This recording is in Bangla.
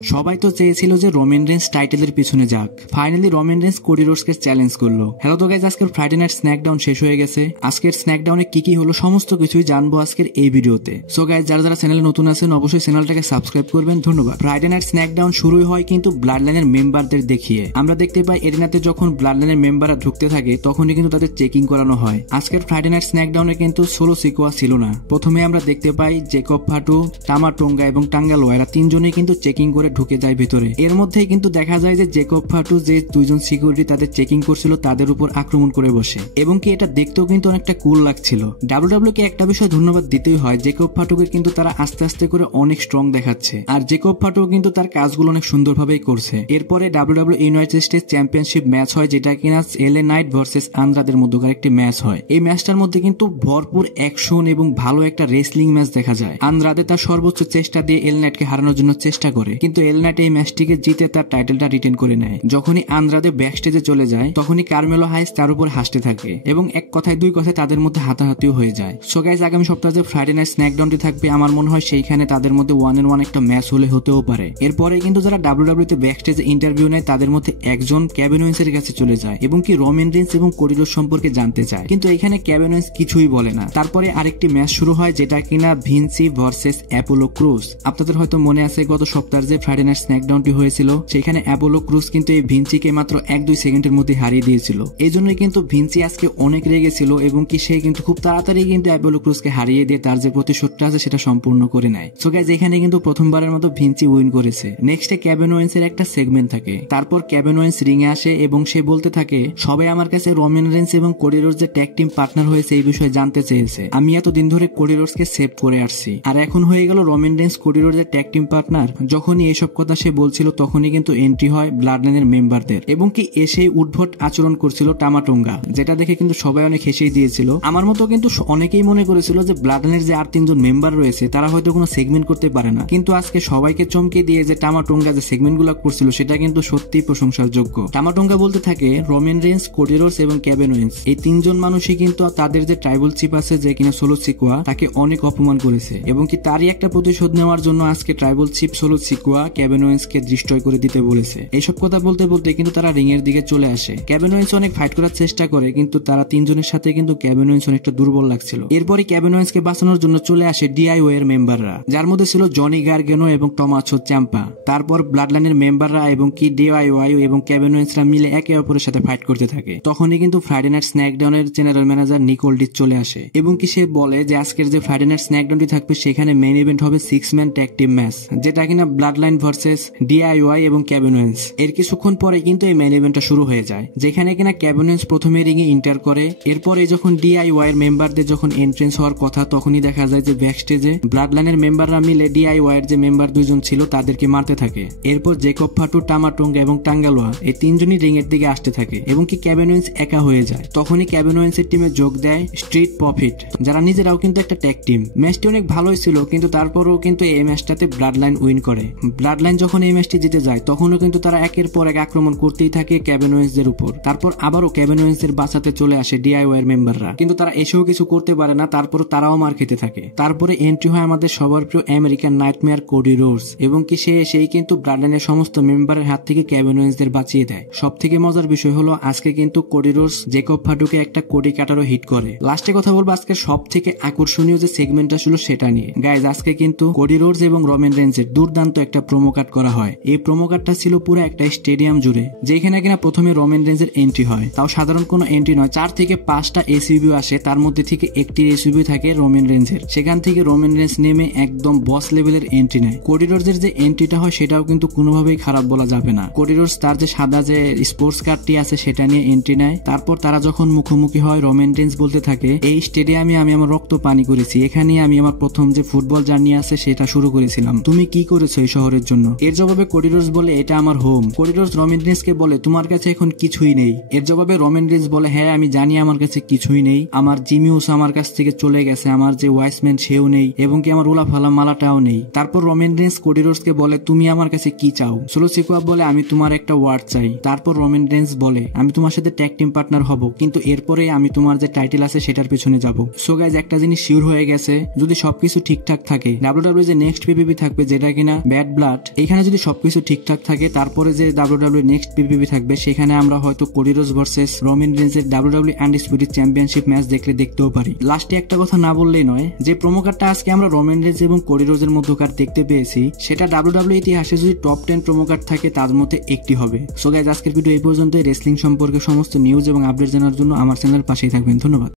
সবাই তো চেয়েছিল যে রোমান রেন্স টাইটেলের পিছনে যাক। ফাইনালি রোমান রেন্স কোডি রোডসকে চ্যালেঞ্জ করলো। হ্যালো তো গাইজ, আজকের ফ্রাইডে নাইট স্ন্যাকডাউন শেষ হয়ে গেছে। আজকের স্ন্যাকডাউনে কি হলো সমস্ত কিছুই জানবো আজকের এই ভিডিওতে। সো গাইজ, যারা চ্যানেলে নতুন আছেন অবশ্যই চ্যানেলটাকে সাবস্ক্রাইব করবেন। ধন্যবাদ। ফ্রাইডে নাইট স্ন্যাকডাউন শুরুই হয় কিন্তু ব্লাড লাইনের মেম্বারদের দেখিয়ে। আমরা দেখতে পাই এরিনাতে যখন ব্লাড লাইনের মেম্বাররা ঢুকতে থাকে তখনই কিন্তু তাদের চেকিং করানো হয়। আজকের ফ্রাইডে নাইট স্ন্যাকডাউনে কিন্তু সোলো সিকোয়া ছিল না। প্রথমে আমরা দেখতে পাই জেকব ফাটু, টামা টোঙ্গা এবং টাঙ্গালোয়া এরা তিনজনেই কিন্তু চেকিং করে ঢুকে যায় ভিতরে। এর মধ্যেই কিন্তু দেখা যায় যে জেকব ফাটু যে দুইজন সিকিউরিটি তাদের চেকিং করছিল তাদের উপর আক্রমণ করে বসে, এবং কি এটা দেখতেও কিন্তু অনেকটা কুল লাগছিল। ডাব্লিউডাব্লিউ কে একটা বিষয় ধন্যবাদ দিতেই হয়, জেকব ফাটুকে কিন্তু তারা আস্তে আস্তে করে অনেক স্ট্রং দেখাচ্ছে, আর জেকব ফাটু কিন্তু তার কাজগুলো অনেক সুন্দরভাবেই করছে। এরপরে WWE United states championship match হয়, যেটা কিনা এলএ নাইট ভার্সেস আন্দ্রাদের মধ্যকার একটি ম্যাচ হয়। এই ম্যাচটার মধ্যে কিন্তু ভরপুর অ্যাকশন এবং ভালো একটা রেসলিং ম্যাচ দেখা যায়। আন্দ্রাদে তার সর্বোচ্চ চেষ্টা দিয়ে এল নাইটকে হারানোর জন্য চেষ্টা করে, কিন্তু এল নাইট এই ম্যাচটিকে জিতে তার টাইটেলটা রিটেন করে নেয়। যখনই আন্দ্রাদে ব্যাকস্টেজে চলে যায় তখনই কার্মেলো হাইস তার উপর হাসতে থাকে, এবং এক কথায় দুই কথায় তাদের মধ্যে হাতাহাতিও হয়ে যায়। সো গাইস, আগামী সপ্তাহে যে ফ্রাইডে নাইট স্ন্যাকডাউনটি থাকবে আমার মনে হয় সেইখানে তাদের মধ্যে 1-on-1 একটা ম্যাচ হতেও পারে। এরপরে কিন্তু যারা ডাব্লিউডাব্লিউ তে ব্যাকস্টেজে ইন্টারভিউ নেয় তাদের মধ্যে একজন কেভিন ওয়েন্স এর কাছে চলে যায় এবং কি রোমান রেন্স এবং কোডি রোডস সম্পর্কে জানতে চায়, কিন্তু এখানে কেভিন ওয়েন্স কিছুই বলে না। তারপরে আরেকটি ম্যাচ শুরু হয় যেটা কিনা ভিনসি ভার্সেস অ্যাপোলো ক্রুজ। আপনাদের হয়তো মনে আছে গত সপ্তাহে যে ফ্রাইডে নাইট স্ন্যাকডাউনটি হয়েছিল সেখানে অ্যাপোলো ক্রুজ কিন্তু এই ভিনসিকে মাত্র 1-2 সেকেন্ডের মধ্যে হারিয়ে দিয়েছিল। এই জন্যই কিন্তু ভিনসি আজকে অনেক রেগেছিল, এবং কি সে কিন্তু খুব তাড়াতাড়ি কিন্তু অ্যাপোলো ক্রুজকে হারিয়ে দিয়ে তার যে প্রতিশোধটা আছে সেটা সম্পূর্ণ করে নেয়। সো গাইস, এখানে কিন্তু প্রথমবারের মতো ভিনসি উইন করেছে। নেক্সটে কেভিন ওয়েন্স এর একটা সেগমেন্ট থাকে। তারপর কেভিন ওয়েন্স রিং এ আসে এবং সে বলতে থাকে, সবাই আমার কাছে রোমান রেন্স এবং কোডি রোডস যে ট্যাগ টিম পার্টনার হয়েছে এই বিষয়ে জানতে চেয়েছে। আমি এতদিন ধরে কোডি রোডসকে সেভ করে আসছি, আর এখন হয়ে গেল রোমান রেন্স কোডি রোডস এর ট্যাগ টিম পার্টনার। যখনই এসব কথা সে বলছিল তখনই কিন্তু এন্ট্রি হয় ব্লাড লাইনের মেম্বারদের, এবং কি এসেই উদ্ভট আচরণ করছিল টামা টোঙ্গা, যেটা দেখে কিন্তু সবাই অনেক হেসেই দিয়েছিল। আমার মতো কিন্তু অনেকেই মনে করেছিল যে ব্লাড লাইনের যে আর 3জন মেম্বার রয়েছে তারা হয়তো কোনো সেগমেন্ট করতে পারে না, কিন্তু আজকে সবাইকে চমকে দিয়ে যে টামা টোঙ্গা যে সেগমেন্ট গুলো করছিল সেটা কিন্তু সত্যি প্রশংসার যোগ্য। টামা টোঙ্গা বলতে থাকে, রোমান রেন্স, কোডি রোডস এবং কেভিন ওয়েন্স এই 3জন মানুষই কিন্তু তাদের যে ট্রাইবাল চিপ আছে যে কিনা সোলো সিকোয়া তাকে অনেক অপমান করেছে, এবং কি তারই একটা প্রতিশোধ নেওয়ার জন্য আজকে tribal chief Solo Sikoa Kevin Owens কে ডিস্ট্রয় করে দিতে বলেছে। এইসব কথা বলতে বলতে কিন্তু তারা রিং এর দিকে চলে আসে। কেভিন ওয়েন্স অনেক ফাইট করার চেষ্টা করে, কিন্তু তারা 3জনের সাথে কিন্তু কেভিন ওয়েন্স অনেকটা দুর্বল লাগছিল। এরপরে কেভিন ওয়েন্স কে বাঁচানোর জন্য চলে আসে ডিআইওয়াই এর মেম্বাররা, যার মধ্যে ছিল জনি গার্গেনো এবং টমাসো চ্যাম্পা। তারপর ব্লাড লাইনের মেম্বাররা এবং কি ডিআইওয়াই এবং কেভিন ওয়েন্সরা মিলে একে অপরের সাথে ফাইট করতে থাকে। তখনই কিন্তু ফ্রাইডে নাইট স্ন্যাকডাউনের জেনারেল ম্যানেজার নিকোল ডিচ চলে আসে, এবং কি সে বলে যে আজকের যে ফ্রাইডে নাইট স্ন্যাকডাউনটি থাকবে সেখানে মেইন ইভেন্ট হবে 6-man ট্যাগ টিম ম্যাচ, যেটা কিনা ব্লাড লাইন ভার্সেস ডিআইওয়াই এবং কেভিন ওয়েন্স। এর কিছুক্ষণ পরে কিন্তু এই মেইন ইভেন্টটা শুরু হয়ে যায়, যেখানে কিনা কেভিন ওয়েন্স প্রথমে রিং এ ইন্টার করে। এরপরে যখন ডিআইওয়াই এর মেম্বারদের যখন এন্ট্রেন্স হওয়ার কথা তখনই দেখা যায় যে ব্যাকস্টেজে ব্লাড লাইনের মেম্বাররা মিলে ডিআইওয়াই এর যে মেম্বার 2জন ছিল তাদেরকে মারতে থাকে। এরপর জেকব ফাটু, টামা টোঙ্গা এবং টাঙ্গালোয়া এই 3জনই রিং এর দিকে আসতে থাকে, এবং কি কেভিন ওয়েন্স একা হয়ে যায়। তখনই কেভিন ওয়েন্স এর টিমে যোগ দেয় স্ট্রিট প্রফিট, যারা নিজেরাও কিন্তু একটা ট্যাগ টিম। ম্যাচটি অনেক ভালোই ছিল, কিন্তু তারপরেও কিন্তু এই ম্যাচটাতে ব্লাড লাইন উইন করে। ব্লাড লাইন যখন এই ম্যাচটি জিতে যায় তখনও কিন্তু তারা একের পর এক আক্রমণ করতেই থাকে কেভিন ওয়েন্স এর উপর। তারপর আবারও কেভিন ওয়েন্স এর বাঁচাতে চলে আসে ডিআইওয়াই এর মেম্বাররা, কিন্তু তারা এসেও কিছু করতে পারে না। তারপর তারাও মার খেতে থাকে। তারপরে এন্ট্রি হয় আমাদের সবার প্রিয় আমেরিকান নাইটমেয়ার কোডি রোডস, এবং কি সেই কিন্তু ব্লাড লাইনের সমস্ত মেম্বারের হাত থেকে কেভিন ওয়েন্স দের বাঁচিয়ে দেয়। সব থেকে মজার বিষয় হলো আজকে কিন্তু কোডি রোডস জেকব ফাটুকে একটা কোডি কাটারও হিট করে। লাস্টে কথা বলবো আজকে সব থেকে আকর্ষণীয় যে সেগমেন্টটা ছিল সেটা নিয়ে। গাইজ, আজকে কিন্তু কোডি রোডস এবং রোমান রেন্সের দুর্দান্ত একটা প্রোমো কাট করা হয়। এই প্রোমো কাটটা ছিল পুরো একটা স্টেডিয়াম জুড়ে, যেখানে কিনা প্রথমে রোমান রেন্সের এন্ট্রি হয়, তাও সাধারণ কোনো এন্ট্রি নয়। 4 থেকে 5টা এসইউভি আসে, তার মধ্যে থেকে একটি এসইউভি থাকে রোমান রেন্সের। সেখান থেকে রোমান রেন্স নেমে একদম বস লেভেলের এন্ট্রি নেয়। কোডি রোডসের যে এন্ট্রিটা হয় সেটাও কিন্তু কোনোভাবেই খারাপ বলা যাবে না। কোডি রোডস তার যে সাদা যে স্পোর্টস কার্ডটি আছে সেটা নিয়ে এন্ট্রি নেয়। তারপর তারা যখন মুখোমুখি হয় রোমান রেন্স বলতে থাকে, এই স্টেডিয়ামে আমি আমার রক্ত পানি করেছি, এখানে আমি আমার প্রথম যে ফুটবল জার্নি আছে সেটা শুরু করেছিলাম, তুমি কি করেছো এই শহরের জন্য? এর জবাবে কোডি রোডস বলে, এটা আমার হোম। কোডি রোডস রোমান রেন্সকে বলে, তোমার কাছে এখন কিছুই নেই। এর জবাবে রোমান রেন্স বলে, হ্যাঁ আমি জানি আমার কাছে কিছুই নেই, আমার জিমিউস আমার কাছ থেকে চলে গেছে, আমার যে ওয়াইসম্যান সেও নেই, এবং কি আমার উলাফালা মালাটাও নেই। তারপর রোমান রেন্স কোডি রোডসকে বলে, তুমি আমার কাছে কি চাও? সোলো সিকোয়া বলে, আমি তোমার একটা ওয়ার্ড চাই। তারপর রোমান রেন্স বলে, আমি তোমার সাথে ট্যাগ টিম পার্টনার হব, কিন্তু এরপরে আমি তোমার যে টাইটেল আছে সেটার পেছনে যাব। সো গাইজ, একটা জিনিস শিওর হয়ে গেছে, যদি সবকিছু ঠিকঠাক থাকে ডাব্লিউডাব্লিউ যে নেক্সট পিপিপি থাকবে যেটা কিনা ব্যাড ব্লাড বাট এখানে যদি সবকিছু ঠিকঠাক থাকে তারপরে যে ডাব্লিউডাব্লিউ নেক্সট পিপিপি থাকবে সেখানে আমরা হয়তো কোডি রোডস ভার্সেস রোমান রেইনসের ডাব্লিউডাব্লিউ আনডিসপিউটেড চ্যাম্পিয়নশিপ ম্যাচ দেখতেও পারি। লাস্টে একটা কথা না বললেই নয়, যে প্রোমো কার্ডটা আজকে আমরা রোমান রেইনস এবং কোডি রোডসের মধ্যকার দেখতে পেয়েছি সেটা ডাব্লিউডাব্লিউ ইতিহাসে যদি টপ 10 প্রোমো কার্ড থাকে তার মধ্যে একটি হবে। সো গাইজ আজকের ভিডিও এই পর্যন্ত। রেসলিং সম্পর্কে সমস্ত নিউজ এবং আপডেট জানার জন্য আমার চ্যানেলের পাশেই থাকবেন। ধন্যবাদ।